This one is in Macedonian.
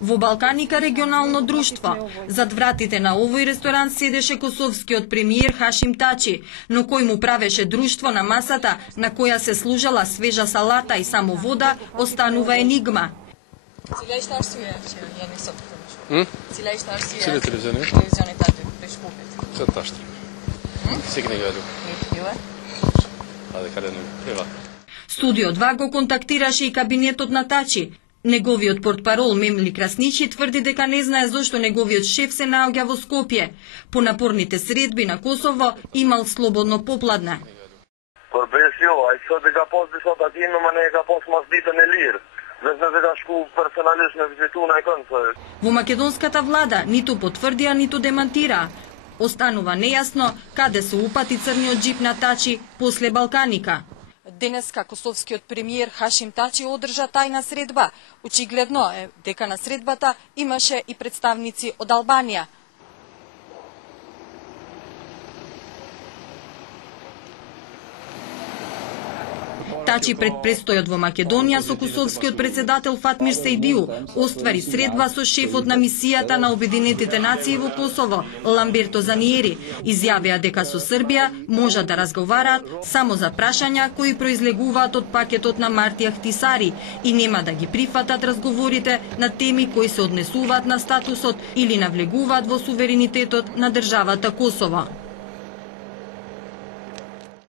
Во Балканика регионално друштво, зад вратите на овој ресторан седеше косовскиот премиер Хашим Тачи, но кој му правеше друштво на масата на која се служала свежа салата и само вода, останува енигма. Cila ishte arsyeja që jeni sot këtu? Cila ishte arsyeja? Cili televizioni taty të shkupit? Çfarë tashtë? Si keni galu? Juve? A dhe kalenu privat. Студио 2 го контактираше и кабинетот на Тачи. Неговиот портпарол Мемли Красничи тврди дека не знае зошто неговиот шеф се наоѓа во Скопје. По напорните средби на Косово имал слободно попладне. Ai sot e ka pas disa takime, ma ne e ka pas mas ditën e lirë. Vetë se ka shku personalisht me vizitu në ikën. Во македонската влада ниту потврдија, ниту демантира. Останува нејасно каде се упати црниот џип на Тачи после Балканика. Денеска косовскиот премиер Хашим Тачи одржа тајна средба. Очигледно е дека на средбата имаше и представници од Албанија. Тачи пред престојот во Македонија со косовскиот председател Фатмир Сейдиу оствари средба со шефот на мисијата на Обединетите нации во Косово, Ламберто Заниери. Изјавија дека со Србија можат да разговараат само за прашања кои произлегуваат од пакетот на Марти Ахтисари и нема да ги прифатат разговорите на теми кои се однесуваат на статусот или навлегуваат во суверенитетот на државата Косово.